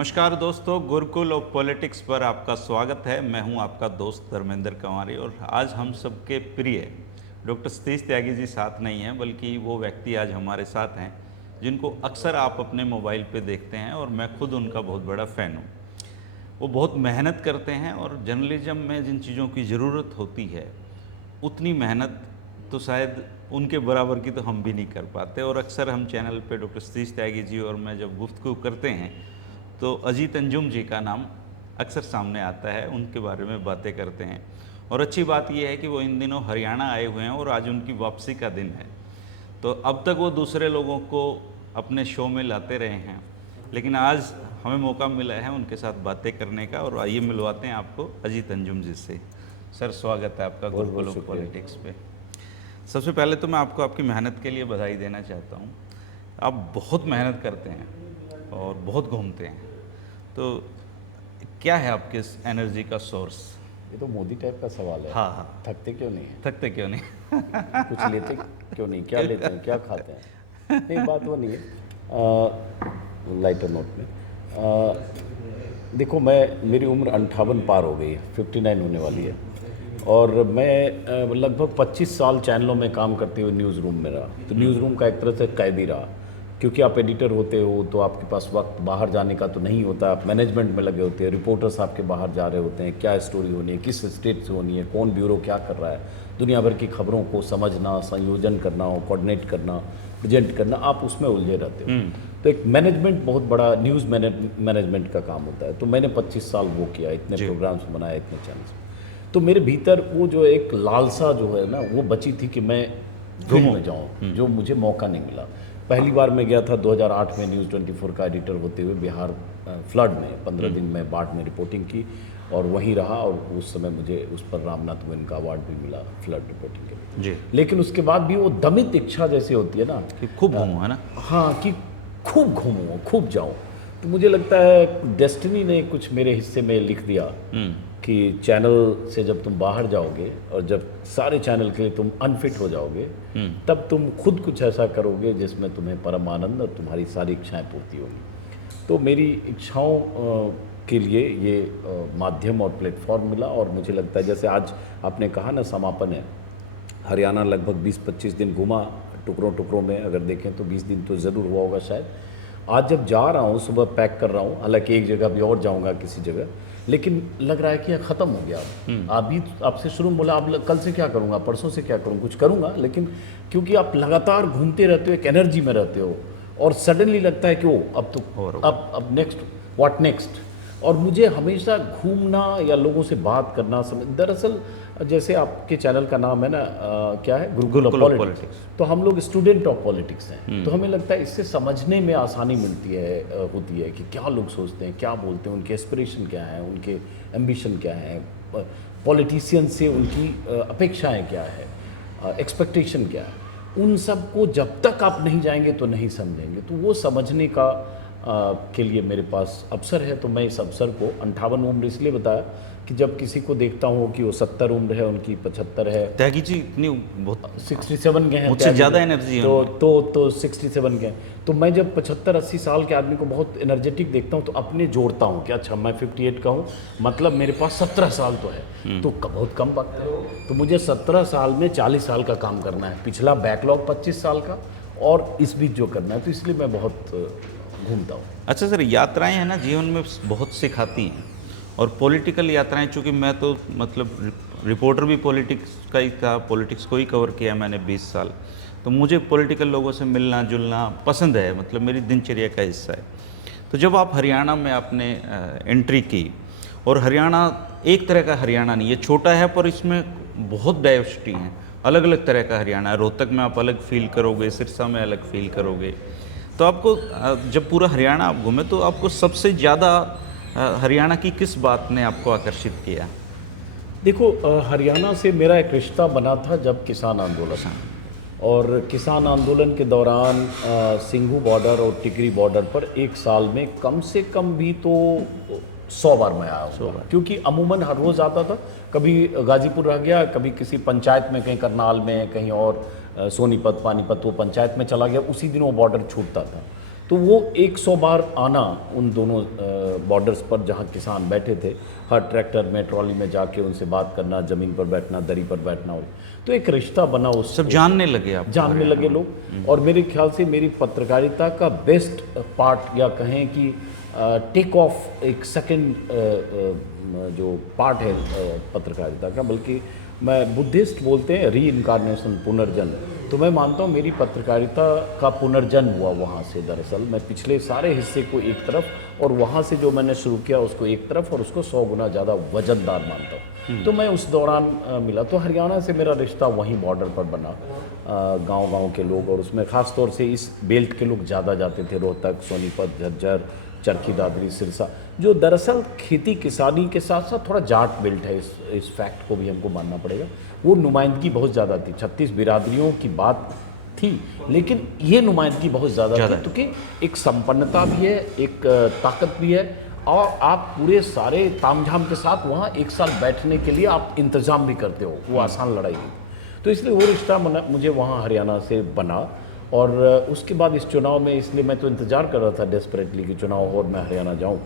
नमस्कार दोस्तों, Gurukul of politics पर आपका स्वागत है। मैं हूं आपका दोस्त धर्मेंद्र कंवारी और आज हम सबके प्रिय डॉक्टर सतीश त्यागी जी साथ नहीं हैं, बल्कि वो व्यक्ति आज हमारे साथ हैं जिनको अक्सर आप अपने मोबाइल पे देखते हैं और मैं खुद उनका बहुत बड़ा फ़ैन हूं। वो बहुत मेहनत करते हैं और जर्नलिज्म में जिन चीज़ों की ज़रूरत होती है उतनी मेहनत तो शायद उनके बराबर की तो हम भी नहीं कर पाते। और अक्सर हम चैनल पे डॉक्टर सतीश त्यागी जी और मैं जब गुफ्तगू करते हैं तो अजीत अंजुम जी का नाम अक्सर सामने आता है, उनके बारे में बातें करते हैं। और अच्छी बात यह है कि वो इन दिनों हरियाणा आए हुए हैं और आज उनकी वापसी का दिन है। तो अब तक वो दूसरे लोगों को अपने शो में लाते रहे हैं, लेकिन आज हमें मौका मिला है उनके साथ बातें करने का। और आइए मिलवाते हैं आपको अजीत अंजुम जी से। सर, स्वागत है आपका गुरुकुल ऑफ पॉलिटिक्स पे। सबसे पहले तो मैं आपको आपकी मेहनत के लिए बधाई देना चाहता हूँ। आप बहुत मेहनत करते हैं और बहुत घूमते हैं, तो क्या है आपके इस एनर्जी का सोर्स? ये तो मोदी टाइप का सवाल है। हाँ हाँ। थकते क्यों नहीं है? थकते क्यों नहीं? कुछ लेते क्यों नहीं? क्या लेते हैं, क्या खाते हैं? नहीं, बात वो नहीं है। लाइटर नोट में देखो, मेरी उम्र 58 पार हो गई है, 59 होने वाली है। और मैं लगभग 25 साल चैनलों में काम करते हुए न्यूज़ रूम में रहा। तो न्यूज़ रूम का एक तरह से कैदी रहा, क्योंकि आप एडिटर होते हो तो आपके पास वक्त बाहर जाने का तो नहीं होता। आप मैनेजमेंट में लगे होते हैं, रिपोर्टर्स आपके बाहर जा रहे होते हैं, क्या स्टोरी होनी है, किस स्टेट से होनी है, कौन ब्यूरो क्या कर रहा है, दुनिया भर की खबरों को समझना, संयोजन करना, कोऑर्डिनेट करना, प्रेजेंट करना, आप उसमें उलझे रहते हो। तो एक मैनेजमेंट, बहुत बड़ा न्यूज़ मैनेजमेंट का काम होता है। तो मैंने 25 साल वो किया, इतने प्रोग्राम्स बनाए, इतने चैनल्स। तो मेरे भीतर वो जो एक लालसा जो है ना, वो बची थी कि मैं फील्ड में जाऊँ, जो मुझे मौका नहीं मिला। पहली बार मैं गया था 2008 में न्यूज़ 24 का एडिटर होते हुए बिहार फ्लड में 15 दिन में बाढ़ में रिपोर्टिंग की और वहीं रहा। और उस समय मुझे उस पर रामनाथ गोविंद का अवार्ड भी मिला फ्लड रिपोर्टिंग के लिए जी। लेकिन उसके बाद भी वो दमित इच्छा जैसी होती है ना कि खूब घूमूं, है ना? हाँ, कि खूब घूमूँ, खूब जाऊँ। तो मुझे लगता है डेस्टिनी ने कुछ मेरे हिस्से में लिख दिया कि चैनल से जब तुम बाहर जाओगे और जब सारे चैनल के लिए तुम अनफिट हो जाओगे, तब तुम खुद कुछ ऐसा करोगे जिसमें तुम्हें परम आनंद और तुम्हारी सारी इच्छाएं पूर्ति होगी। तो मेरी इच्छाओं के लिए ये माध्यम और प्लेटफॉर्म मिला। और मुझे लगता है, जैसे आज आपने कहा ना, समापन है, हरियाणा लगभग 20-25 दिन घूमा, टुकड़ों टुकड़ों में अगर देखें तो 20 दिन तो ज़रूर हुआ होगा शायद। आज जब जा रहा हूँ, सुबह पैक कर रहा हूँ, हालांकि एक जगह भी और जाऊँगा किसी जगह, लेकिन लग रहा है कि ख़त्म हो गया। अभी आपसे शुरू में बोला, अब कल से क्या करूँगा, परसों से क्या करूँ, कुछ करूँगा, लेकिन क्योंकि आप लगातार घूमते रहते हो, एक एनर्जी में रहते हो, और सडनली लगता है कि ओ अब तो अब नेक्स्ट, व्हाट नेक्स्ट। और मुझे हमेशा घूमना या लोगों से बात करना दरअसल, जैसे आपके चैनल का नाम है ना, क्या है, गुरुकुल ऑफ पॉलिटिक्स। तो हम लोग स्टूडेंट ऑफ पॉलिटिक्स हैं। तो हमें लगता है इससे समझने में आसानी मिलती है, होती है कि क्या लोग सोचते हैं, क्या बोलते हैं, उनके एस्पिरेशन क्या हैं, उनके एम्बिशन क्या हैं, पॉलिटिशियन से उनकी अपेक्षाएं क्या है, एक्सपेक्टेशन क्या है। उन सब को जब तक आप नहीं जाएंगे तो नहीं समझेंगे। तो वो समझने का के लिए मेरे पास अवसर है। तो मैं इस अवसर को 58 उम्र इसलिए बताया कि जब किसी को देखता हूँ कि वो 70 उम्र है, उनकी 75 है। त्यागी जी इतनी बहुत 67 के हैं, मुझसे ज़्यादा एनर्जी है तो 67 के हैं। तो मैं जब 75-80 साल के आदमी को बहुत एनर्जेटिक देखता हूँ तो अपने जोड़ता हूँ कि अच्छा, मैं 58 का हूँ, मतलब मेरे पास 17 साल तो है, तो बहुत कम वक्त है। तो मुझे 17 साल में 40 साल का काम करना है, पिछला बैकलॉग 25 साल का और इस बीच जो करना है। तो इसलिए मैं बहुत घूमता हूँ। अच्छा सर, यात्राएं हैं ना जीवन में बहुत सिखाती हैं, और पॉलिटिकल यात्राएं, चूँकि मैं तो मतलब रिपोर्टर भी पॉलिटिक्स का ही था, पॉलिटिक्स को ही कवर किया मैंने 20 साल। तो मुझे पॉलिटिकल लोगों से मिलना जुलना पसंद है, मतलब मेरी दिनचर्या का हिस्सा है। तो जब आप हरियाणा में आपने एंट्री की, और हरियाणा एक तरह का हरियाणा नहीं है, छोटा है पर इसमें बहुत डाइवर्सिटी है, अलग अलग तरह का हरियाणा है। रोहतक में आप अलग फील करोगे, सिरसा में अलग फील करोगे। तो आपको जब पूरा हरियाणा आप घूमे तो आपको सबसे ज़्यादा हरियाणा की किस बात ने आपको आकर्षित किया? देखो, हरियाणा से मेरा एक रिश्ता बना था जब किसान आंदोलन, और किसान आंदोलन के दौरान सिंघू बॉर्डर और टिकरी बॉर्डर पर एक साल में कम से कम भी तो 100 बार मैं आया हूँ, क्योंकि अमूमन हर रोज़ आता था। कभी गाजीपुर रह गया, कभी किसी पंचायत में, कहीं करनाल में, कहीं और सोनीपत, पानीपत, वो पंचायत में चला गया, उसी दिन वो बॉर्डर छूटता था। तो वो 100 बार आना उन दोनों बॉर्डर्स पर जहाँ किसान बैठे थे, हर ट्रैक्टर में ट्रॉली में जाके उनसे बात करना, ज़मीन पर बैठना, दरी पर बैठना हो, तो एक रिश्ता बना उस सब जानने लगे आप, जानने लगे लोग। और मेरे ख्याल से मेरी पत्रकारिता का बेस्ट पार्ट, या कहें कि टेक ऑफ एक सेकंड जो पार्ट है पत्रकारिता का, बल्कि मैं बुद्धिस्ट बोलते हैं री इनकारनेशन, पुनर्जन्म, तो मैं मानता हूँ मेरी पत्रकारिता का पुनर्जन्म हुआ वहाँ से। दरअसल मैं पिछले सारे हिस्से को एक तरफ और वहाँ से जो मैंने शुरू किया उसको एक तरफ, और उसको 100 गुना ज़्यादा वजनदार मानता हूँ। तो मैं उस दौरान मिला, तो हरियाणा से मेरा रिश्ता वहीं बॉर्डर पर बना, गांव-गांव के लोग, और उसमें ख़ास तौर से इस बेल्ट के लोग ज़्यादा जाते थे, रोहतक, सोनीपत, झज्जर, चरखी दादरी, सिरसा, जो दरअसल खेती किसानी के साथ साथ थोड़ा जाट बेल्ट है। इस फैक्ट को भी हमको मानना पड़ेगा। वो नुमाइंदगी बहुत ज़्यादा थी, 36 बिरादरियों की बात थी, लेकिन ये नुमाइंदगी बहुत ज़्यादा थी, क्योंकि एक संपन्नता भी है, एक ताकत भी है, और आप पूरे सारे तामझाम के साथ वहाँ 1 साल बैठने के लिए आप इंतज़ाम भी करते हो, वो आसान लड़ाई नहीं। तो इसलिए वो रिश्ता मुझे वहाँ हरियाणा से बना। और उसके बाद इस चुनाव में, इसलिए मैं तो इंतज़ार कर रहा था डेस्परेटली कि चुनाव हो और मैं हरियाणा जाऊं।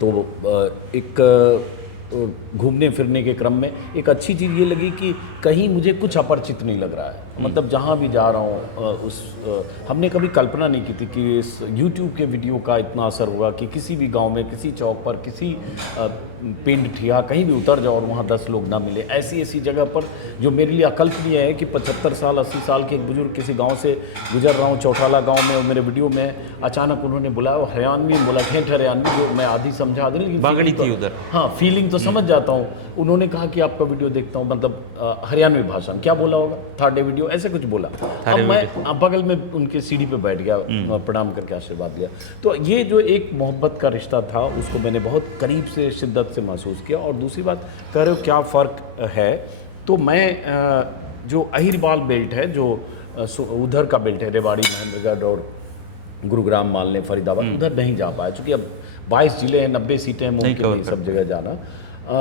तो एक घूमने फिरने के क्रम में एक अच्छी चीज़ ये लगी कि कहीं मुझे कुछ अपरिचित नहीं लग रहा है। मतलब जहाँ भी जा रहा हूँ हमने कभी कल्पना नहीं की थी कि इस YouTube के वीडियो का इतना असर होगा कि किसी भी गांव में, किसी चौक पर, किसी पिंड ठिया कहीं भी उतर जाओ और वहाँ 10 लोग ना मिले। ऐसी ऐसी जगह पर जो मेरे लिए अकल्पनीय है कि 75 साल 80 साल के एक बुजुर्ग किसी गाँव से गुजर रहा हूँ, चौटाला गाँव में, और मेरे वीडियो में अचानक उन्होंने बुलाया, हरियाणवी बोला, ठेठ हरियाणवी, जो मैं आधी समझा, आधी बागड़ी थी उधर। हाँ, फीलिंग तो समझ जाता हूँ। उन्होंने कहा कि आपका वीडियो देखता हूँ, मतलब हरियाणवी भाषा, क्या बोला होगा, थर्ड डे वीडियो, ऐसे कुछ बोला। अब मैं बगल में उनके सीढ़ी पे बैठ गया, प्रणाम करके आशीर्वाद दिया। तो ये जो एक मोहब्बत का रिश्ता था, उसको मैंने बहुत करीब से, शिद्दत से महसूस किया। और दूसरी बात, कह रहे हो क्या फ़र्क है, तो मैं जो अहिरबाल बेल्ट है, जो उधर का बेल्ट है, रेवाड़ी, महेंद्रगढ़ और गुरुग्राम, मान लें, फरीदाबाद, उधर नहीं जा पाया, चूँकि अब 22 जिले हैं, 90 सीटें, मुमकिन नहीं सब जगह जाना।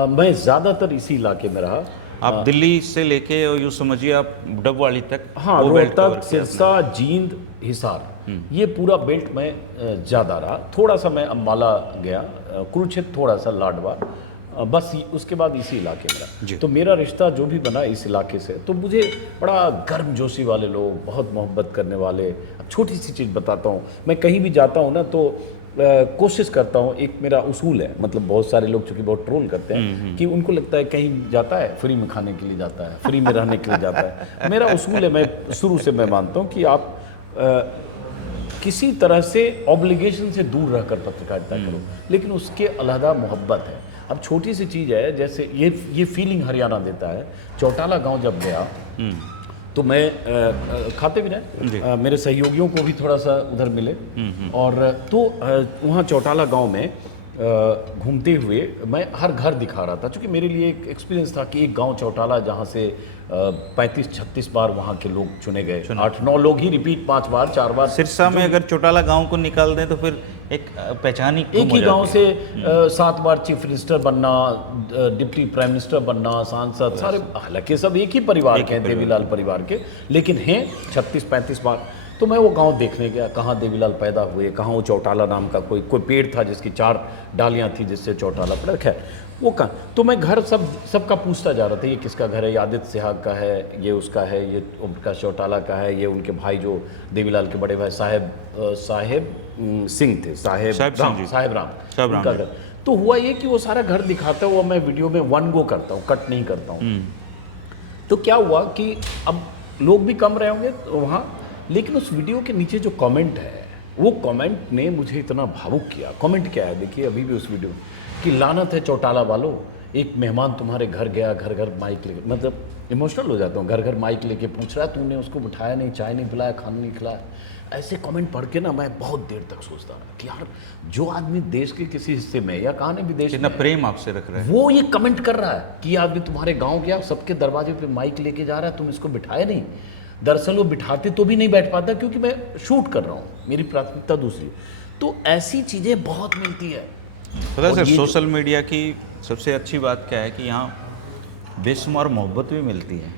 मैं ज़्यादातर इसी इलाके में रहा। आप दिल्ली से लेके और यूँ समझिए आप डबवाली तक, हाँ, रोहतक, सिरसा, जींद, हिसार, ये पूरा बेल्ट में ज़्यादा रहा। थोड़ा सा मैं अम्बाला गया, कुरुक्षेत्र, थोड़ा सा लाडवा, बस उसके बाद इसी इलाके में रहा। तो मेरा रिश्ता जो भी बना इस इलाके से, तो मुझे बड़ा गर्मजोशी वाले लोग, बहुत मोहब्बत करने वाले। अब छोटी सी चीज़ बताता हूँ, मैं कहीं भी जाता हूँ ना, तो कोशिश करता हूँ, एक मेरा उसूल है, मतलब बहुत सारे लोग चूँकि बहुत ट्रोल करते हैं कि उनको लगता है कहीं जाता है फ्री में खाने के लिए जाता है, फ्री में रहने के लिए जाता है। मेरा उसूल है, मैं शुरू से मैं मानता हूँ कि आप किसी तरह से ऑब्लिगेशन से दूर रहकर पत्रकारिता करो, लेकिन उसके अलहदा मोहब्बत है। अब छोटी सी चीज़ है, जैसे ये फीलिंग हरियाणा देता है। चौटाला गांव जब गया तो मैं खाते भी रहे, मेरे सहयोगियों को भी थोड़ा सा उधर मिले, और तो वहाँ चौटाला गांव में घूमते हुए मैं हर घर दिखा रहा था, क्योंकि मेरे लिए एक एक्सपीरियंस था कि एक गांव चौटाला जहाँ से 35-36 बार वहाँ के लोग चुने गए, 8-9 लोग ही रिपीट 5 बार 4 बार। सिरसा में अगर चौटाला गांव को निकाल दें तो फिर एक पहचान ही एक ही गांव से 7 बार चीफ मिनिस्टर बनना, डिप्टी प्राइम मिनिस्टर बनना, सांसद, सारे, हालांकि सब एक ही परिवार के हैं, देवीलाल परिवार के, लेकिन हैं 36-35 बार। तो मैं वो गांव देखने गया, कहाँ देवीलाल पैदा हुए, कहाँ वो चौटाला नाम का कोई पेड़ था जिसकी 4 डालियाँ थी, जिससे चौटाला पड़ा। खैर वो कहाँ, तो मैं घर सबका पूछता जा रहा था, ये किसका घर है, ये आदित्य सिहाग का है, ये उसका है, ये ओम प्रकाश चौटाला का है, ये उनके भाई जो देवीलाल के बड़े भाई साहेब सिंह थे, साहेब राम उनका घर। तो हुआ ये कि वो सारा घर दिखाता हुआ मैं वीडियो में 1 गो करता हूँ, कट नहीं करता हूँ। तो क्या हुआ कि अब लोग भी कम रहे होंगे वहाँ, लेकिन उस वीडियो के नीचे जो कमेंट है, वो कमेंट ने मुझे इतना भावुक किया। कमेंट क्या है, देखिए अभी भी उस वीडियो कि लानत है चौटाला वालों, एक मेहमान तुम्हारे घर गया, घर घर माइक लेके, मतलब इमोशनल हो जाता हूँ, घर घर माइक लेके पूछ रहा है तूने उसको बिठाया नहीं, चाय नहीं पिलाया, खाना नहीं खिलाया। ऐसे कमेंट पढ़ के ना मैं बहुत देर तक सोचता रहा कि यार, जो आदमी देश के किसी हिस्से में या कहाँ ने भी देश कितना प्रेम आपसे रख रहा है, वो ये कमेंट कर रहा है कि आदमी तुम्हारे गाँव गया, सबके दरवाजे पे माइक लेके जा रहा है, तुम इसको बिठाया नहीं। दरअसल वो बिठाते तो भी नहीं बैठ पाता, क्योंकि मैं शूट कर रहा हूँ, मेरी प्राथमिकता दूसरी। तो ऐसी चीज़ें बहुत मिलती है। पता है सर, सोशल मीडिया की सबसे अच्छी बात क्या है कि यहाँ बेशुमार मोहब्बत भी मिलती है।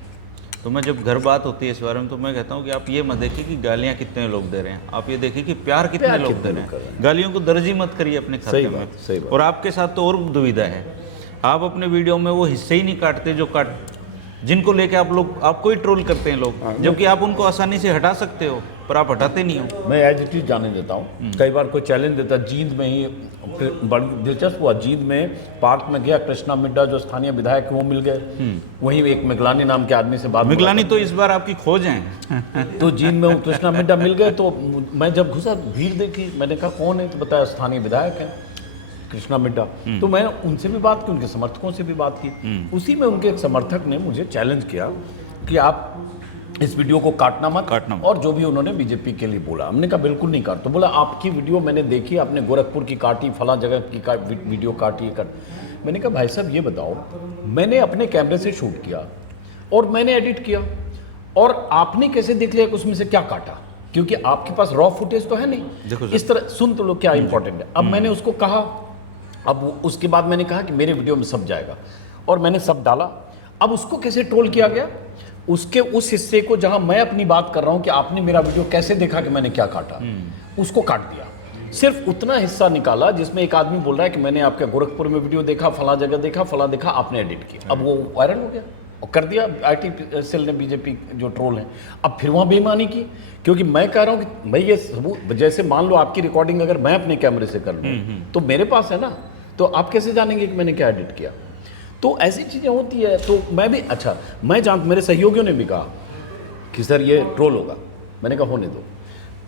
तो मैं जब घर बात होती है इस बारे में तो मैं कहता हूँ कि आप ये मत देखिए कि गालियाँ कितने लोग दे रहे हैं, आप ये देखिए कि प्यार कितने लोग दे रहे हैं। गालियों को दर्ज ही मत करिए अपने खाते में। सही बात। और आपके साथ तो और दुविधा है, आप अपने वीडियो में वो हिस्से ही नहीं काटते जो जिनको लेके आपको ही ट्रोल करते हैं लोग, जबकि आप उनको आसानी से हटा सकते हो, पर आप हटाते नहीं हो। मैं एज इट इज जाने देता हूँ। कई बार कोई चैलेंज देता है, जींद में ही फिर बड़ी दिलचस्प हुआ, जींद में पार्क में गया, कृष्णा मिड्डा जो स्थानीय विधायक वो मिल गए, वहीं एक मिगलानी नाम के आदमी से बात। मिगलानी तो इस बार आपकी खोज है। तो जींद में वो कृष्णा मिड्डा मिल गए, तो मैं जब घुसा भीड़ देखी, मैंने कहा कौन है, तो बताया स्थानीय विधायक है कृष्णा मिड्डा। तो मैं उनसे भी बात की, उनके समर्थकों से भी बात की। उसी में उनके एक समर्थक ने मुझे चैलेंज किया कि आप इस वीडियो को काटना मत। और जो भी उन्होंने बीजेपी के लिए बोला, हमने कहा बिल्कुल नहीं काट। तो बोला आपकी वीडियो मैंने देखी, आपने गोरखपुर की काटी, फला जगह की वीडियो काटी कर। मैंने कहा भाई साहब ये बताओ, मैंने अपने कैमरे से शूट किया और मैंने एडिट किया, और आपने कैसे देख लिया कि उसमें से क्या काटा, क्योंकि आपके पास रॉ फुटेज तो है नहीं। इस तरह सुन तो लो क्या इंपॉर्टेंट है। अब मैंने उसको कहा, अब उसके बाद मैंने कहा कि मेरे वीडियो में सब जाएगा, और मैंने सब डाला। अब उसको कैसे ट्रोल किया गया, उसके उस हिस्से को जहां मैं अपनी बात कर रहा हूं कि आपने मेरा वीडियो कैसे देखा कि मैंने क्या काटा, उसको काट दिया। सिर्फ उतना हिस्सा निकाला जिसमें एक आदमी बोल रहा है कि मैंने आपके गोरखपुर में वीडियो देखा, फला जगह देखा, फला देखा, आपने एडिट किया। अब वो वायरल हो गया और कर दिया आईटी सेल ने, बीजेपी जो ट्रोल हैं। अब फिर वहाँ बेईमानी की, क्योंकि मैं कह रहा हूँ कि भाई ये सबूत, जैसे मान लो आपकी रिकॉर्डिंग अगर मैं अपने कैमरे से कर लूँ तो मेरे पास है ना, तो आप कैसे जानेंगे कि मैंने क्या एडिट किया। तो ऐसी चीज़ें होती है। तो मैं भी मेरे सहयोगियों ने भी कहा कि सर ये ट्रोल होगा, मैंने कहा होने दो।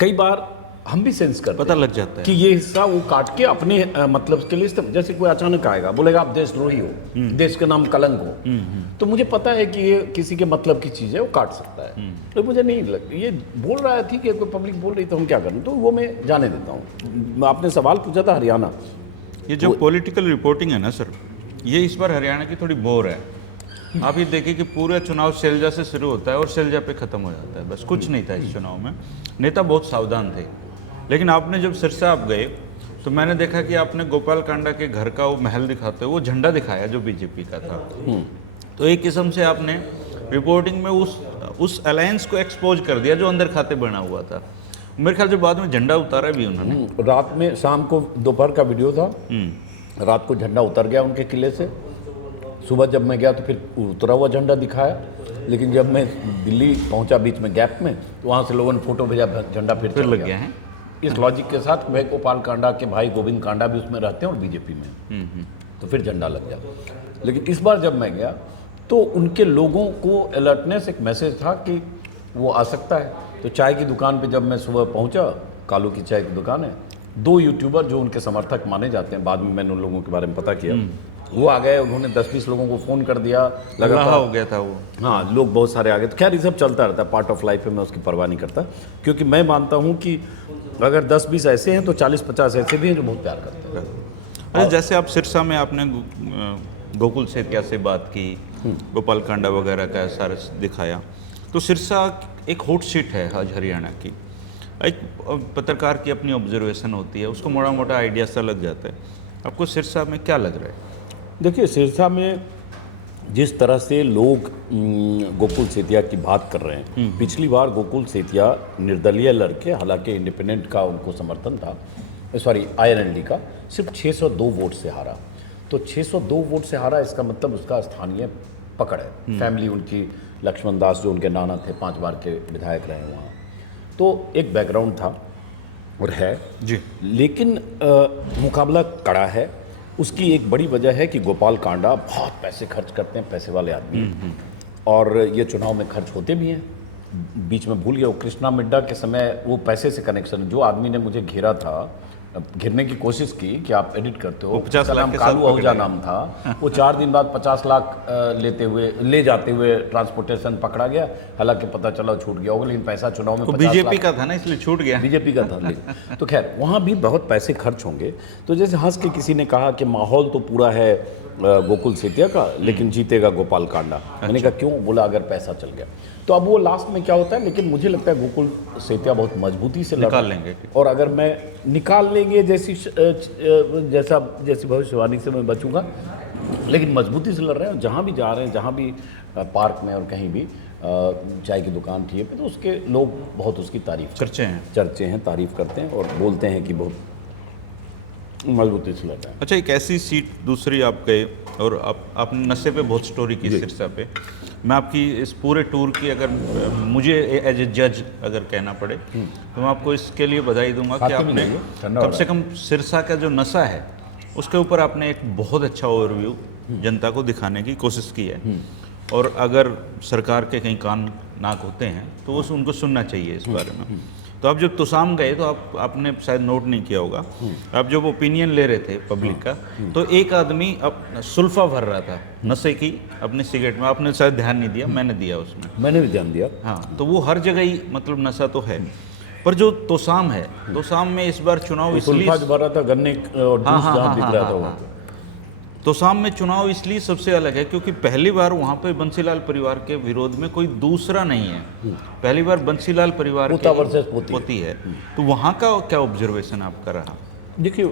कई बार हम भी सेंस करते पता लग जाता है कि ये हिस्सा वो काट के अपने मतलब के लिए, जैसे कोई अचानक आएगा बोलेगा आप देशद्रोही हो, देश के नाम कलंक हो, तो मुझे पता है कि ये किसी के मतलब की चीज़ है, वो काट सकता है। तो मुझे नहीं लग, ये बोल रहा है ठीक है, कोई पब्लिक बोल रही तो हम क्या करें, तो वो मैं जाने देता हूँ। आपने सवाल पूछा था हरियाणा, ये जो पॉलिटिकल रिपोर्टिंग है ना सर, ये इस बार हरियाणा की थोड़ी बोर है। आप ये देखिए कि पूरा चुनाव शैलजा से शुरू होता है और शैलजा पे ख़त्म हो जाता है, बस कुछ नहीं था इस चुनाव में। नेता बहुत सावधान थे, लेकिन आपने जब सिरसा आप गए तो मैंने देखा कि आपने गोपाल कांडा के घर का वो महल दिखाते हुए वो झंडा दिखाया जो बीजेपी का था। तो एक किस्म से आपने रिपोर्टिंग में उस अलायंस को एक्सपोज कर दिया जो अंदर खाते बना हुआ था। मेरे ख्याल से बाद में झंडा उतारा भी उन्होंने। रात में, शाम को दोपहर का वीडियो था, रात को झंडा उतर गया उनके किले से। सुबह जब मैं गया तो फिर उतरा हुआ झंडा दिखाया, लेकिन जब मैं दिल्ली पहुंचा बीच में गैप में, तो वहाँ से लोगों ने फोटो भेजा, झंडा फिर लग गया है। इस लॉजिक के साथ भाई गोपाल कांडा के भाई गोविंद कांडा भी उसमें रहते हैं और बीजेपी में, तो फिर झंडा लग गया। लेकिन इस बार जब मैं गया तो उनके लोगों को अलर्टनेस, एक मैसेज था कि वो आ सकता है। तो चाय की दुकान पे जब मैं सुबह पहुंचा, कालू की चाय की दुकान है, 2 यूट्यूबर जो उनके समर्थक माने जाते हैं, बाद में मैंने उन लोगों के बारे में पता किया, वो आ गए। उन्होंने 10-20 लोगों को फ़ोन कर दिया, लगातार हो गया था वो। हाँ, लोग बहुत सारे आ गए। तो खैर ये सब चलता रहता है, पार्ट ऑफ लाइफ है, मैं उसकी परवाह नहीं करता, क्योंकि मैं मानता हूँ कि अगर 10-20 ऐसे हैं तो 40-50 ऐसे भी हैं जो बहुत प्यार करते हैं। अरे जैसे आप सिरसा में आपने गोकुल सेतिया से बात की, गोपाल कांडा वगैरह का सारा दिखाया, तो सिरसा एक हॉट सीट है आज हरियाणा की। एक पत्रकार की अपनी ऑब्जर्वेशन होती है, उसको मोटा मोटा आइडिया सा लग जाता है। आपको सिरसा में क्या लग रहा है? देखिए, सिरसा में जिस तरह से लोग गोकुल सेतिया की बात कर रहे हैं, पिछली बार गोकुल सेतिया निर्दलीय लड़के, हालांकि इंडिपेंडेंट का उनको समर्थन था, सॉरी INLD का, सिर्फ 602 वोट से हारा। तो 602 वोट से हारा, इसका मतलब उसका स्थानीय पकड़ है। फैमिली उनकी, लक्ष्मण दास जो उनके नाना थे, 5 बार के विधायक रहे वहाँ, तो एक बैकग्राउंड था और है जी। लेकिन मुकाबला कड़ा है। उसकी एक बड़ी वजह है कि गोपाल कांडा बहुत पैसे खर्च करते हैं, पैसे वाले आदमी, और ये चुनाव में खर्च होते भी हैं। बीच में भूल गया, वो कृष्णा मिड्डा के समय वो पैसे से कनेक्शन, जो आदमी ने मुझे घेरा था, घेरने की कोशिश की कि आप एडिट करते हो, 50 लाख नाम कालू आहूजा नाम था, वो 4 दिन बाद 50 लाख ले जाते हुए ट्रांसपोर्टेशन पकड़ा गया। हालांकि पता चला छूट गया होगा, लेकिन पैसा चुनाव में बीजेपी का था ना, इसलिए छूट गया। बीजेपी का था। तो खैर वहाँ भी बहुत पैसे खर्च होंगे। तो जैसे हंस के किसी ने कहा कि माहौल तो पूरा है गोकुल सेतिया का, लेकिन जीतेगा गोपाल कांडा। मैंने कहा क्यों? बोला अगर पैसा चल गया तो। अब वो लास्ट में क्या होता है, लेकिन मुझे लगता है गोकुल सेतिया बहुत मजबूती से निकाल लेंगे, और अगर मैं निकाल लेंगे जैसी भविष्यवाणी से मैं बचूंगा, लेकिन मजबूती से लड़ रहे हैं। जहाँ भी जा रहे हैं, जहाँ भी पार्क में और कहीं भी चाय की दुकान थी पे, तो उसके लोग बहुत उसकी चर्चे हैं, तारीफ करते हैं और बोलते हैं कि बहुत मजबूती से लड़ा है। अच्छा, एक ऐसी सीट दूसरी आप गए और आपने नशे पे बहुत स्टोरी की सिरसा पे। मैं आपकी इस पूरे टूर की अगर मुझे एज ए जज अगर कहना पड़े तो मैं आपको इसके लिए बधाई दूंगा कि आपने कम से कम सिरसा का जो नशा है उसके ऊपर आपने एक बहुत अच्छा ओवरव्यू जनता को दिखाने की कोशिश की है। और अगर सरकार के कहीं कान नाक होते हैं तो उनको सुनना चाहिए इस बारे में। तो आप जब तुसाम गए तो आपने शायद नोट नहीं किया होगा, आप जब ओपिनियन ले रहे थे पब्लिक का तो एक आदमी सुल्फा भर रहा था नशे की अपनी सिगरेट में, आपने शायद ध्यान नहीं दिया, मैंने दिया उसमें, मैंने भी ध्यान दिया। हाँ, तो वो हर जगह ही मतलब नशा तो है, पर जो तोसाम है, तोसाम में इस बार चुनाव इसलिए भर रहा था गन्ने और जूस जहाँ दिख रहा था वहाँ पे। तोसाम में चुनाव इसलिए सबसे अलग है क्योंकि पहली बार वहाँ पे बंसीलाल परिवार के विरोध में कोई दूसरा नहीं है, पहली बार बंसीलाल परिवार पोती है। तो वहाँ का क्या ऑब्जर्वेशन आपका रहा? देखिए,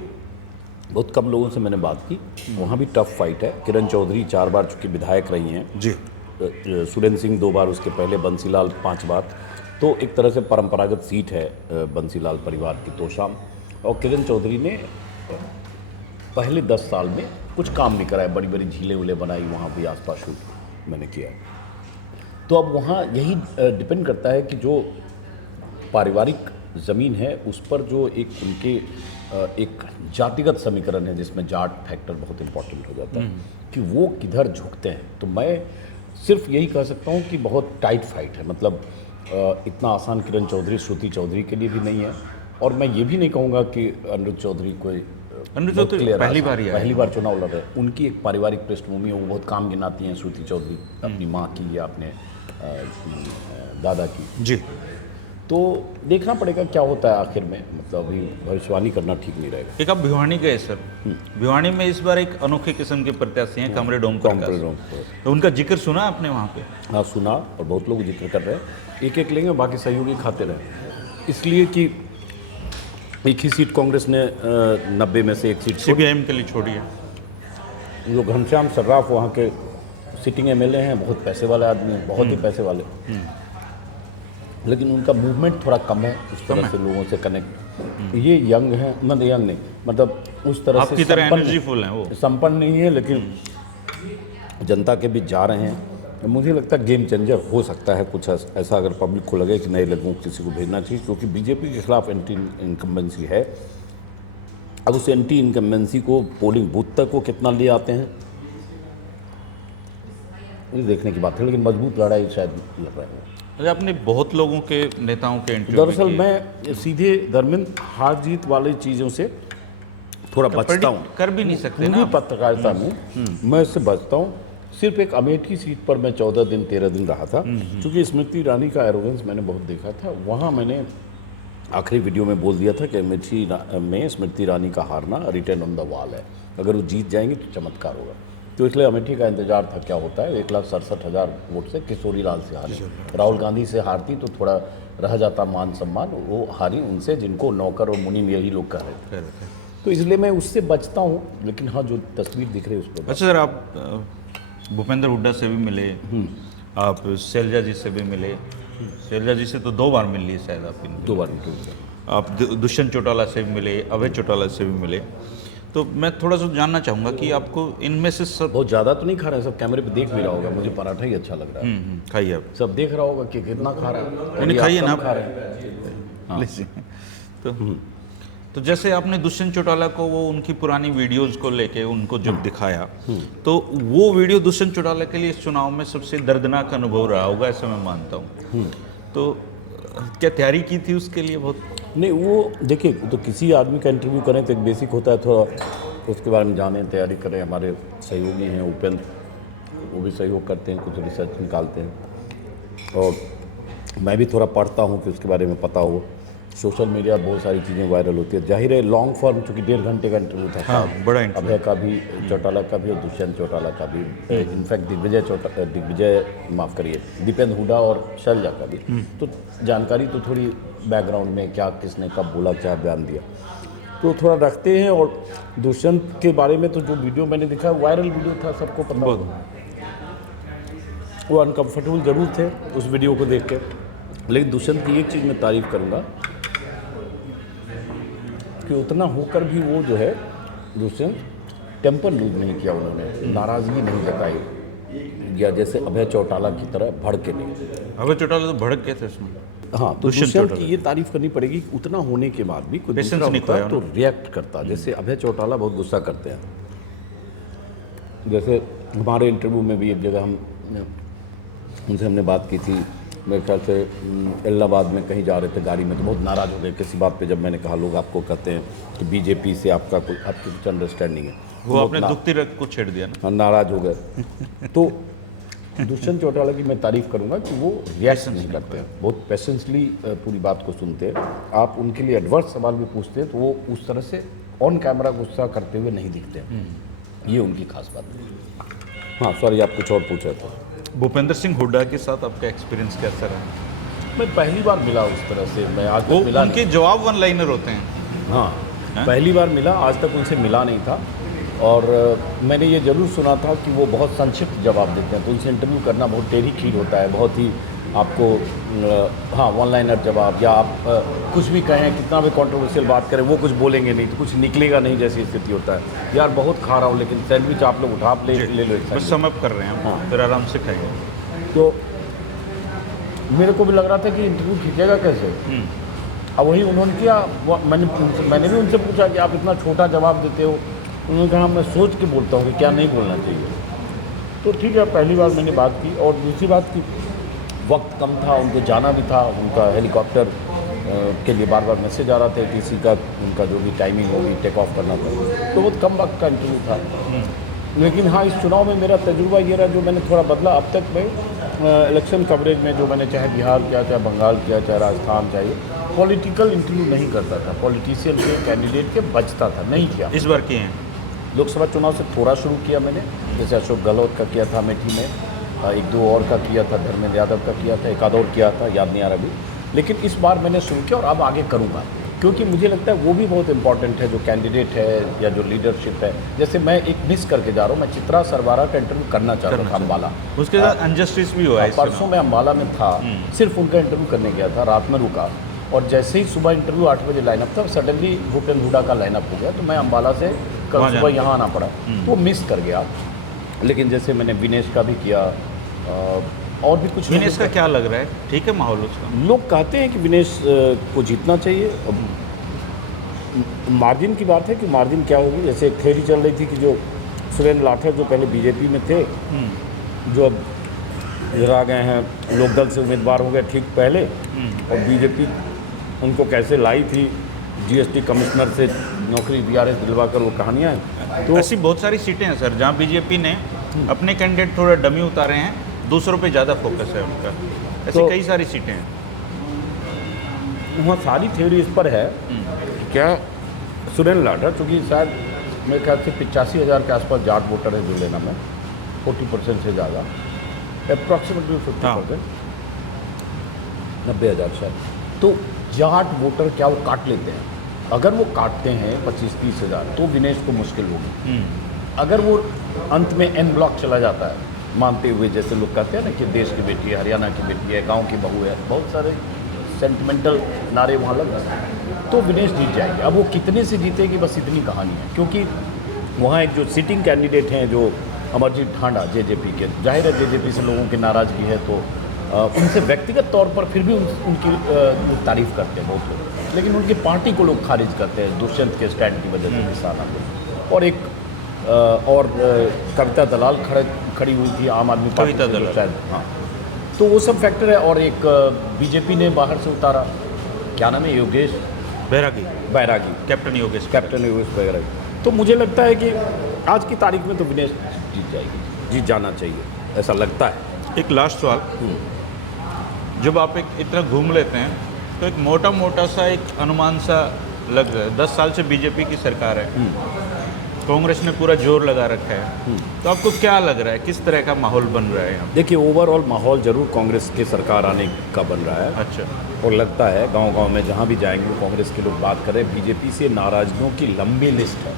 बहुत कम लोगों से मैंने बात की, वहाँ भी टफ फाइट है। किरण चौधरी 4 बार चूँकि विधायक रही हैं जी, सुरेंद्र सिंह 2 बार, उसके पहले बंसीलाल 5 बार, तो एक तरह से परंपरागत सीट है बंसीलाल परिवार की तोशाम। और किरण चौधरी ने पहले 10 साल में कुछ काम नहीं कराया, बड़ी बड़ी झीलें उले बनाई, वहाँ भी आसपास शूट मैंने किया। तो अब वहाँ यही डिपेंड करता है कि जो पारिवारिक ज़मीन है उस पर जो एक उनके एक जातिगत समीकरण है जिसमें जाट फैक्टर बहुत इम्पोर्टेंट हो जाता है कि वो किधर झुकते हैं। तो मैं सिर्फ यही कह सकता हूँ कि बहुत टाइट फाइट है, मतलब इतना आसान किरण चौधरी श्रुति चौधरी के लिए भी नहीं है। और मैं ये भी नहीं कहूँगा कि अनिरुद्ध चौधरी कोई पहली बार चुनाव लड़ रहे हैं। उनकी एक पारिवारिक पृष्ठभूमि है, वो बहुत काम गिनाती हैं श्रुति चौधरी अपनी माँ की या अपने दादा की जी। तो देखना पड़ेगा क्या होता है आखिर में, मतलब अभी भविष्यवाणी करना ठीक नहीं रहेगा। एक आप भिवानी गए सर, भिवानी में इस बार एक अनोखे किस्म के प्रत्याशी हैं कमरेड ओम प्रकाश, तो उनका जिक्र सुना आपने वहाँ पे? हाँ सुना, और बहुत लोग जिक्र कर रहे हैं, एक एक लेंगे बाकी सहयोगी खाते रहे, इसलिए कि एक ही सीट कांग्रेस ने 90 में से एक सीट CPIM के लिए छोड़ी है। जो घनश्याम सर्राफ वहाँ के सिटिंग MLA हैं, बहुत पैसे वाले आदमी हैं, बहुत ही पैसे वाले, लेकिन उनका मूवमेंट थोड़ा कम है उस तरह से लोगों से कनेक्ट। ये यंग है, मतलब यंग नहीं, मतलब उस तरह आपकी तरह एनर्जीफुल हैं, वो संपन्न नहीं है, लेकिन जनता के बीच जा रहे हैं। मुझे लगता है गेम चेंजर हो सकता है कुछ ऐसा, अगर पब्लिक को लगे कि नए लोगों को किसी को भेजना चाहिए, क्योंकि बीजेपी के खिलाफ एंटी इनकम्बेंसी है। अब उस एंटी इनकम्बेंसी को पोलिंग बूथ तक वो कितना ले आते हैं ये देखने की बात है, लेकिन मजबूत लड़ाई शायद लड़ रहे हैं। आपने बहुत लोगों के नेताओं के इंटरव्यू, दरअसल मैं सीधे धर्मेंद्र हार जीत वाली चीज़ों से थोड़ा बचता हूँ, कर भी नहीं सकते ना पत्रकारिता में, मैं इससे बचता हूँ। सिर्फ एक अमेठी सीट पर मैं 14 दिन 13 दिन रहा था, क्योंकि स्मृति ईरानी का एरोगेंस मैंने बहुत देखा था। वहाँ मैंने आखिरी वीडियो में बोल दिया था कि अमेठी में स्मृति ईरानी का हारना रिटर्न ऑन द वॉल है, अगर वो जीत जाएंगे तो चमत्कार होगा। तो इसलिए अमेठी का इंतजार था क्या होता है। 1,67,000 वोट से किशोरी लाल से हारी, राहुल गांधी से हारती तो थोड़ा रह जाता मान सम्मान, वो हारी उनसे जिनको नौकर और मुनीम यही लोग कह रहे थे, तो इसलिए मैं उससे बचता हूँ। लेकिन हाँ, जो तस्वीर दिख रही है उस पर। अच्छा सर, आप भूपेंद्र हुड्डा से भी मिले, आप शैलजा जी से भी मिले, शैलजा जी से तो 2 बार मिल लिए शायद आप, 2 बार आप दुष्यंत चौटाला से भी मिले, अभय चौटाला से भी मिले। तो मैं थोड़ा सा जानना चाहूँगा कि आपको इनमें से सब, बहुत ज़्यादा तो नहीं खा रहे हैं, सब कैमरे पे देख भी रहा होगा, मुझे पराठा ही अच्छा लग रहा है। खाइए आप, सब देख रहा होगा कि कितना खा रहा है, खाइए ना, खा रहे हैं। तो जैसे आपने दुष्यंत चौटाला को वो उनकी पुरानी वीडियोस को लेके उनको जब दिखाया, तो वो वीडियो दुष्यंत चौटाला के लिए इस चुनाव में सबसे दर्दनाक अनुभव रहा होगा, ऐसा मैं मानता हूँ। तो क्या तैयारी की थी उसके लिए? बहुत नहीं, वो देखिए, तो किसी आदमी का इंटरव्यू करें तो एक बेसिक होता है थोड़ा उसके बारे में जानें, तैयारी करें। हमारे सहयोगी हैं उपेंद्र, वो भी सहयोग करते हैं, कुछ रिसर्च निकालते हैं, और मैं भी थोड़ा पढ़ता हूँ कि उसके बारे में पता हो। सोशल मीडिया बहुत सारी चीज़ें वायरल होती है, जाहिर है लॉन्ग फॉर्म, चूँकि 1.5 घंटे का इंटरव्यू था। हाँ, बड़ा इंटरव्यू, अभय का भी, चौटाला का भी और दुष्यंत चौटाला का भी, इनफैक्ट दीपेंद्र हुड्डा और शैलजा का भी। तो जानकारी तो थोड़ी बैकग्राउंड में क्या किसने कब बोला, क्या बयान दिया, तो थोड़ा रखते हैं। और दुष्यंत के बारे में तो जो वीडियो मैंने देखा वायरल वीडियो था, सबको पता। वो अनकम्फर्टेबल ज़रूर थे उस वीडियो को देख के, लेकिन दुष्यंत की एक चीज़ मैं तारीफ़ करूँगा कि उतना होकर भी वो जो है दुष्यंत टेम्पर लूज नहीं किया उन्होंने, नाराज़गी नहीं जताई, या जैसे अभय चौटाला की तरह भड़के नहीं। अभय चौटाला तो भड़क गए थे उसमें। हाँ, तो दुष्यंत की ये तारीफ करनी पड़ेगी कि उतना होने के बाद भी कोई दूसरा होता तो रिएक्ट करता। जैसे अभय चौटाला बहुत गुस्सा करते हैं, जैसे हमारे इंटरव्यू में भी एक जगह उनसे हमने बात की थी, मेरे ख्याल से इलाहाबाद में कहीं जा रहे थे गाड़ी में, तो बहुत नाराज़ हो गए किसी बात पे, जब मैंने कहा लोग आपको कहते हैं कि बीजेपी से आपकी कुछ अंडरस्टैंडिंग है, वो अपने दुखती रग को छेड़ दिया ना, नाराज़ हो गए। तो दुष्यंत चौटाला की मैं तारीफ़ करूंगा कि वो रिएक्ट नहीं करते हैं, बहुत पेशेंसली पूरी बात को सुनते हैं। आप उनके लिए एडवर्स सवाल भी पूछते हैं तो वो उस तरह से ऑन कैमरा गुस्सा करते हुए नहीं दिखते हैं, ये उनकी खास बात है। हाँ सॉरी, आप कुछ और पूछ रहे थे। भूपेंद्र सिंह हुड्डा के साथ आपका एक्सपीरियंस कैसा रहा? मैं पहली बार मिला उस तरह से, मैं आज वो तक मिला उनके जवाब वन लाइनर होते हैं। हाँ, पहली बार मिला, आज तक उनसे मिला नहीं था। और मैंने ये ज़रूर सुना था कि वो बहुत संक्षिप्त जवाब देते हैं, तो उनसे इंटरव्यू करना बहुत टेढ़ी खीर होता है, बहुत ही आपको हाँ वन लाइनर जवाब, या आप कुछ भी कहें, कितना भी कंट्रोवर्शियल बात करें, वो कुछ बोलेंगे नहीं तो कुछ निकलेगा नहीं, जैसी स्थिति होता है। यार बहुत खा रहा हूँ, लेकिन सैंडविच आप लोग उठा ले लो, बस समअप कर रहे हैं हम, फिर आराम से खाएंगे। तो मेरे को भी लग रहा था कि इंटरव्यू खींचेगा कैसे, अब वही उन्होंने किया। मैंने भी उनसे पूछा कि आप इतना छोटा जवाब देते हो, उन्होंने कहा मैं सोच के बोलता हूँ कि क्या नहीं बोलना चाहिए। तो ठीक है, पहली बार मैंने बात की। और दूसरी बात की वक्त कम था, उनको जाना भी था, उनका हेलीकॉप्टर के लिए बार बार मैसेज आ रहा था किसी का, उनका जो भी टाइमिंग होगी टेक ऑफ करना था, तो बहुत कम वक्त का इंटरव्यू था। लेकिन हाँ, इस चुनाव में मेरा तजुर्बा ये रहा जो मैंने थोड़ा बदला। अब तक मैं इलेक्शन कवरेज में जो मैंने चाहे बिहार किया, चाहे बंगाल किया, चाहे राजस्थान, चाहे पॉलिटिकल इंटरव्यू नहीं करता था, पॉलिटिशियन के कैंडिडेट के बचता था, नहीं किया। इस बार किए हैं? लोकसभा चुनाव से थोड़ा शुरू किया मैंने, जैसे अशोक गहलोत का किया था अमेठी में, एक दो और का किया था, धर्मेंद्र यादव का किया था, एक आध और किया था, याद नहीं आ रहा अभी। लेकिन इस बार मैंने शुरू किया और अब आगे करूँगा, क्योंकि मुझे लगता है वो भी बहुत इंपॉर्टेंट है, जो कैंडिडेट है या जो लीडरशिप है। जैसे मैं एक मिस करके जा रहा हूँ, मैं चित्रा सरबारा का इंटरव्यू करना चाह रहा था अम्बाला, उसके साथ अनजस्टिस भी हुआ है। परसों मैं अम्बाला में था, सिर्फ उनका इंटरव्यू करने गया था, रात में रुका, और जैसे ही सुबह इंटरव्यू 8 बजे लाइनअप था, सडनली भूपेंद्र हुड्डा का लाइनअप हो गया, तो मैं अम्बाला से कल सुबह यहाँ आना पड़ा, तो मिस कर गया। लेकिन जैसे मैंने विनेश का भी किया, और भी कुछ। विनेश का क्या लग रहा है, ठीक है माहौल उसका? लोग कहते हैं कि विनेश को जीतना चाहिए। अब मार्जिन की बात है कि मार्जिन क्या होगी, जैसे एक थ्योरी चल रही थी कि जो सुरेंद्र लाठर जो पहले बीजेपी में थे, जो अब इधर आ गए हैं, लोकदल से उम्मीदवार हो गए ठीक पहले, और बीजेपी उनको कैसे लाई थी, जीएसटी कमिश्नर से नौकरी बीआरएस दिलवा कर, वो कहानियाँ हैं। तो ऐसी बहुत सारी सीटें हैं सर जहाँ बीजेपी ने अपने कैंडिडेट थोड़ा डमी उतारे हैं, दूसरों पे ज़्यादा फोकस है उनका, ऐसी तो कई सारी सीटें हैं। वहाँ सारी थ्योरी इस पर है, क्या सुरेंद्र लाठर, चूँकि शायद मेरे ख्याल से 85,000 के आसपास जाट वोटर है जो लेना में, 40% से ज़्यादा, अप्रॉक्सीमेटली 50%, 90,000 शायद। तो जाट वोटर क्या वो काट लेते हैं? अगर वो काटते हैं 25-30 हज़ार, तो विनेश को मुश्किल होगी। अगर वो अंत में एन ब्लॉक चला जाता है, मानते हुए जैसे लोग कहते हैं ना कि देश की बेटी है, हरियाणा की बेटी है, गांव की बहू है, बहुत सारे सेंटिमेंटल नारे वहाँ लग रहे हैं, तो विनेश जीत जाएगी। अब वो कितने से जीतेगी, बस इतनी कहानी है, क्योंकि वहाँ एक जो सिटिंग कैंडिडेट हैं जो अमरजीत ढांडा जेजेपी के, जाहिर है जेजेपी से लोगों की नाराज़गी है, तो उनसे व्यक्तिगत तौर पर फिर भी उनकी तारीफ़ करते हैं बहुत लोग, लेकिन उनकी पार्टी को लोग खारिज करते हैं दुष्यंत के स्टैंड की वजह से निशाना को। और एक कविता दलाल खड़ी हुई थी आम आदमी पार्टी से शायद, हाँ, तो वो सब फैक्टर है। और एक बीजेपी ने बाहर से उतारा, क्या नाम है, योगेश बैरागी, कैप्टन योगेश बैरागी। तो मुझे लगता है कि आज की तारीख में तो विनेश जीत जाएगी, जीत जाना चाहिए, ऐसा लगता है। एक लास्ट सवाल, जब आप इतना घूम लेते हैं तो एक मोटा सा एक अनुमान सा लग रहा है, 10 साल से बीजेपी की सरकार है, कांग्रेस ने पूरा जोर लगा रखा है, तो आपको क्या लग रहा है, किस तरह का माहौल बन रहा है यहाँ? देखिए, ओवरऑल माहौल जरूर कांग्रेस की सरकार आने का बन रहा है। अच्छा। और लगता है गांव-गांव में जहाँ भी जाएंगे कांग्रेस के लोग बात करें, बीजेपी से नाराजगियों की लंबी लिस्ट है,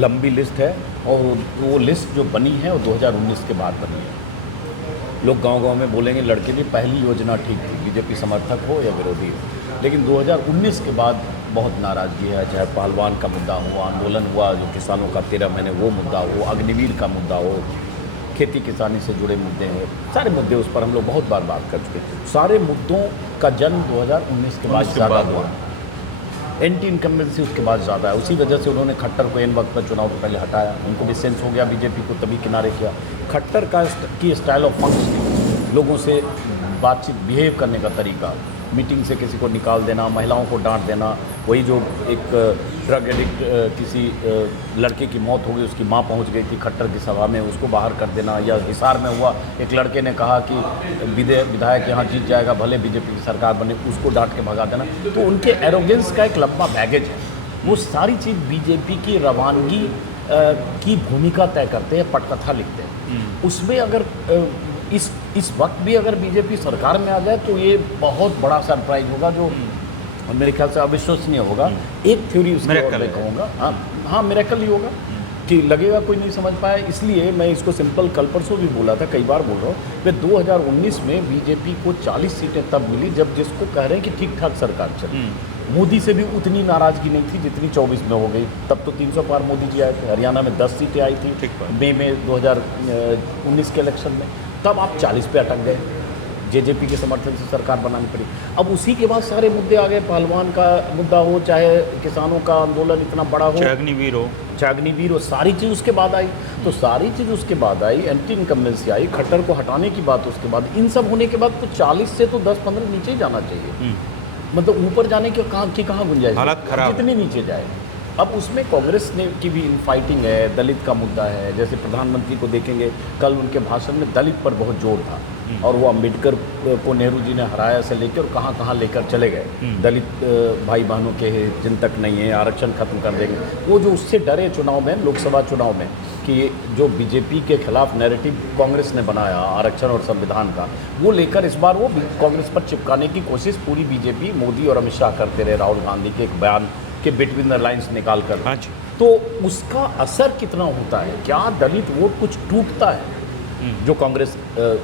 लंबी लिस्ट है, और वो लिस्ट जो बनी है वो 2019 के बाद बनी है। लोग गांव-गांव में बोलेंगे लड़के की पहली योजना ठीक थी, बीजेपी समर्थक हो या विरोधी हो। लेकिन 2019 के बाद बहुत नाराज़गी है, चाहे पहलवान का मुद्दा हो, आंदोलन हुआ जो किसानों का 13 महीने वो मुद्दा हो, अग्निवीर का मुद्दा हो, खेती किसानी से जुड़े मुद्दे हैं, सारे मुद्दे उस पर हम लोग बहुत बार बात कर चुके हैं। सारे मुद्दों का जन्म 2019 के बाद ज़्यादा हुआ। एंटी इनकम्बेंसी उसके बाद ज़्यादा है, उसी वजह से उन्होंने खट्टर को एन वक्त पर चुनाव से पहले हटाया। उनको भी सेंस हो गया बीजेपी को, तभी किनारे किया। खट्टर की स्टाइल ऑफ फंक्शनिंग, लोगों से बातचीत, बिहेव करने का तरीका, मीटिंग से किसी को निकाल देना, महिलाओं को डांट देना, वही जो एक ड्रग एडिक्ट किसी लड़के की मौत हो गई, उसकी मां पहुंच गई थी खट्टर की सभा में, उसको बाहर कर देना, या हिसार में हुआ एक लड़के ने कहा कि विधायक यहाँ जीत जाएगा भले बीजेपी की सरकार बने, उसको डांट के भगा देना। तो उनके एरोगेंस का एक लंबा बैगेज है। वो सारी चीज़ बीजेपी की रवानगी की भूमिका तय करते हैं, पटकथा लिखते हैं। उसमें अगर इस वक्त भी अगर बीजेपी सरकार में आ जाए तो ये बहुत बड़ा सरप्राइज होगा, जो मेरे ख्याल से अविश्वसनीय होगा। एक थ्योरी उसमें और मैं कहूँगा, हाँ मिरेकल ही होगा कि लगेगा कोई नहीं समझ पाया। इसलिए मैं इसको सिंपल कल परसों भी बोला था, कई बार बोल रहा हूँ। वे 2019 में बीजेपी को 40 सीटें तब मिली जब जिसको कह रहे हैं कि ठीक ठाक सरकार चली। मोदी से भी उतनी नाराज़गी नहीं थी जितनी 24 में हो गई। तब तो 300 पार मोदी जी आए थे, हरियाणा में 10 सीटें आई थी मई में 2019 के इलेक्शन में। तब आप 40 पे अटक गए, जेजेपी के समर्थन से सरकार बनानी पड़ी। अब उसी के बाद सारे मुद्दे आ गए, पहलवान का मुद्दा हो, चाहे किसानों का आंदोलन इतना बड़ा हो, चाहे अग्निवीर हो, सारी चीज़ उसके बाद आई। तो सारी चीज़ उसके बाद आई, एंटी इनकम्बेंसी आई, खट्टर को हटाने की बात उसके बाद। इन सब होने के बाद तो 40 से तो 10-15 नीचे ही जाना चाहिए। मतलब ऊपर जाने की कहाँ गुंजाइश, हालत खराब, जितनी नीचे जाए। अब उसमें कांग्रेस ने की भी फाइटिंग है, दलित का मुद्दा है। जैसे प्रधानमंत्री को देखेंगे, कल उनके भाषण में दलित पर बहुत जोर था, और वो अम्बेडकर को नेहरू जी ने हराया से लेकर और कहाँ लेकर चले गए। दलित भाई बहनों के चिंतक नहीं है, आरक्षण खत्म कर देंगे। वो जो उससे डरे चुनाव में, लोकसभा चुनाव में, कि जो बीजेपी के खिलाफ नैरेटिव कांग्रेस ने बनाया आरक्षण और संविधान का, वो लेकर इस बार वो कांग्रेस पर चिपकाने की कोशिश पूरी बीजेपी, मोदी और अमित शाह करते रहे। राहुल गांधी के एक बयान के बिटवीन द लाइन्स निकाल कर, तो उसका असर कितना होता है? क्या दलित वोट कुछ टूटता है जो कांग्रेस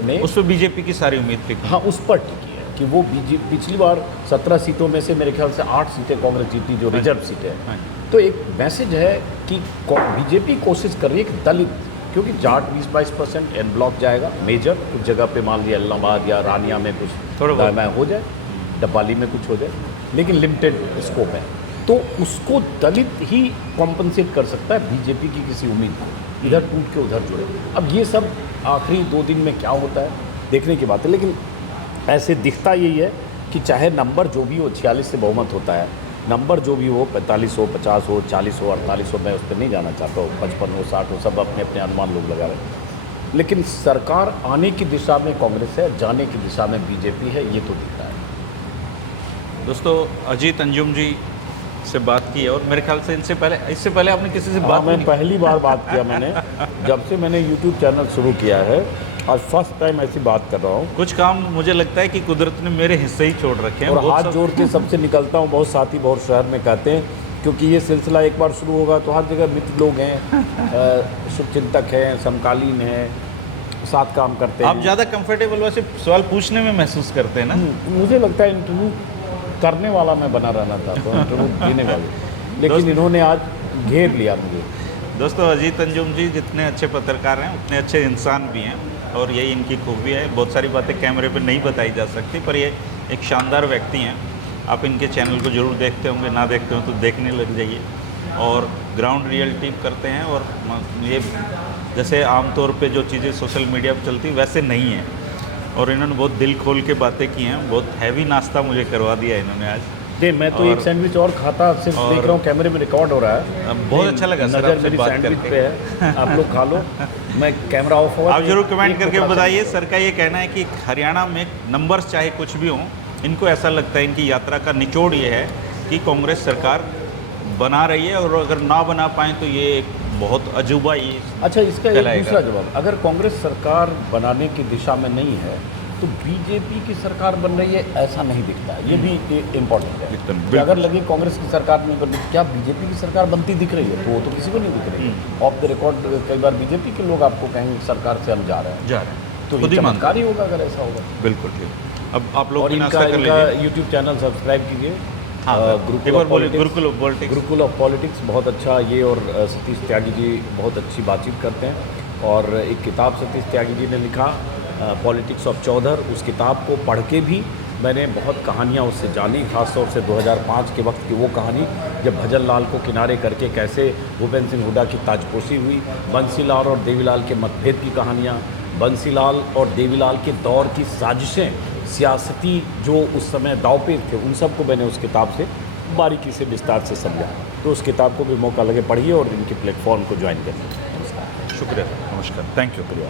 में? उस पर बीजेपी की सारी उम्मीद थी। हाँ, उस पर टिकी है कि वो पिछली बार 17 सीटों में से मेरे ख्याल से 8 सीटें कांग्रेस जीती, जो रिजर्व सीटें हैं। तो एक मैसेज है कि बीजेपी कोशिश कर रही है कि दलित, क्योंकि जाट 20-22% एन ब्लॉक जाएगा मेजर, कुछ जगह पे मान लिया इलाहाबाद या रानिया में कुछ थोड़ा मैं हो जाए, डब्बाली में कुछ हो जाए, लेकिन लिमिटेड स्कोप है। तो उसको दलित ही कॉम्पनसेट कर सकता है बीजेपी की किसी उम्मीद को, इधर टूट के उधर जुड़े। अब ये सब आखिरी 2 दिन में क्या होता है देखने की बात है, लेकिन ऐसे दिखता यही है कि चाहे नंबर जो भी हो, 46 से बहुमत होता है, नंबर जो भी हो, 45 हो, 50 हो, 40 हो, 48 हो, मैं उस पर नहीं जाना चाहता हूँ, 55 हो, 60 हो, सब अपने अपने अनुमान लोग लगा रहे हैं। लेकिन सरकार आने की दिशा में कांग्रेस है, जाने की दिशा में बीजेपी है, ये तो दिख रहा है। दोस्तों, अजीत अंजुम जी से बात की, और मेरे ख्याल से इससे पहले आपने किसी से बात? मैं पहली बार बात किया मैंने, जब से मैंने YouTube चैनल शुरू किया है, आज फर्स्ट टाइम ऐसी बात कर रहा हूँ। कुछ काम मुझे लगता है कि कुदरत ने मेरे हिस्से ही छोड़ रखे हैं, और हाथ जोड़ के सबसे निकलता हूँ। बहुत साथी बहुत शहर में कहते हैं, क्योंकि ये सिलसिला एक बार शुरू होगा तो हर जगह मित्र लोग हैं, शुभचिंतक हैं, समकालीन हैं, साथ काम करते हैं। आप ज़्यादा कंफर्टेबल वैसे सवाल पूछने में महसूस करते हैं ना? मुझे लगता है इंटरव्यू करने वाला मैं बना रहना था, तो इंटरव्यू देने वाले, लेकिन इन्होंने आज घेर लिया मुझे। दोस्तों, अजीत अंजुम जी जितने अच्छे पत्रकार हैं उतने अच्छे इंसान भी हैं, और यही इनकी खूबी है। बहुत सारी बातें कैमरे पे नहीं बताई जा सकती, पर ये एक शानदार व्यक्ति हैं। आप इनके चैनल को जरूर देखते होंगे, ना देखते हो तो देखने लग जाइए। और ग्राउंड रियलिटी करते हैं, और ये जैसे आमतौर पे जो चीज़ें सोशल मीडिया पर चलती वैसे नहीं है, और इन्होंने बहुत दिल खोल के बातें की हैं। बहुत हैवी नाश्ता मुझे करवा दिया इन्होंने आज। मैं तो एक सैंडविच और खाता, सिर्फ देख रहा हूँ कैमरे में रिकॉर्ड हो रहा है। बहुत अच्छा लगा सर, नजर मेरी सैंडविच पे है, आप लोग खा लो, मैं कैमरा ऑफ होगा। आप जरूर कमेंट करके बताइए। सर का ये कहना है कि हरियाणा में नंबर्स चाहे कुछ भी हों, इनको ऐसा लगता है, इनकी यात्रा का निचोड़ ये है कि कांग्रेस सरकार बना रही है, और अगर ना बना पाएँ तो ये बहुत अजूबा ही। अच्छा, इसका एक दूसरा जवाब, अगर कांग्रेस सरकार बनाने की दिशा में नहीं है तो बीजेपी की सरकार बन रही है, ऐसा नहीं दिखता है। ये भी इम्पोर्टेंट है। अगर लगे कांग्रेस की सरकार नहीं बन रही, क्या बीजेपी की सरकार बनती दिख रही है? तो वो तो किसी को नहीं दिख रही है। ऑफ द रिकॉर्ड कई बार बीजेपी के लोग आपको कहेंगे सरकार से हम जा रहे हैं। तो खुद ये ही मानते चमत्कार ही होगा अगर ऐसा होगा। बिल्कुल ठीक। अब आप लोग और भी नाश्ता कर इनका लीजिए। यूट्यूब चैनल सब्सक्राइब कीजिए। हाँ सर, गुरुकुल एक बार ऑफ बोलिए, politics. Gurukul of politics. Gurukul of politics बहुत अच्छा, ये और सतीश त्यागी जी बहुत अच्छी बातचीत करते हैं। और एक किताब सतीश त्यागी जी ने लिखा, पॉलिटिक्स ऑफ चौधर, उस किताब को पढ़ के भी मैंने बहुत कहानियाँ उससे जानी, खासतौर से 2005 के वक्त की वो कहानी जब भजन लाल को किनारे करके कैसे भूपेंद्र सिंह हुड्डा की ताजपोशी हुई, बंसीलाल और देवीलाल के मतभेद की कहानियाँ, बंसीलाल और देवीलाल के दौर की साजिशें, सियासती जो उस समय दांवपेच थे, उन सबको मैंने उस किताब से बारीकी से विस्तार से समझा। तो उस किताब को भी मौका लगे पढ़िए और इनके प्लेटफॉर्म को ज्वाइन करिए। शुक्रिया, नमस्कार, थैंक यू। शुक्रिया।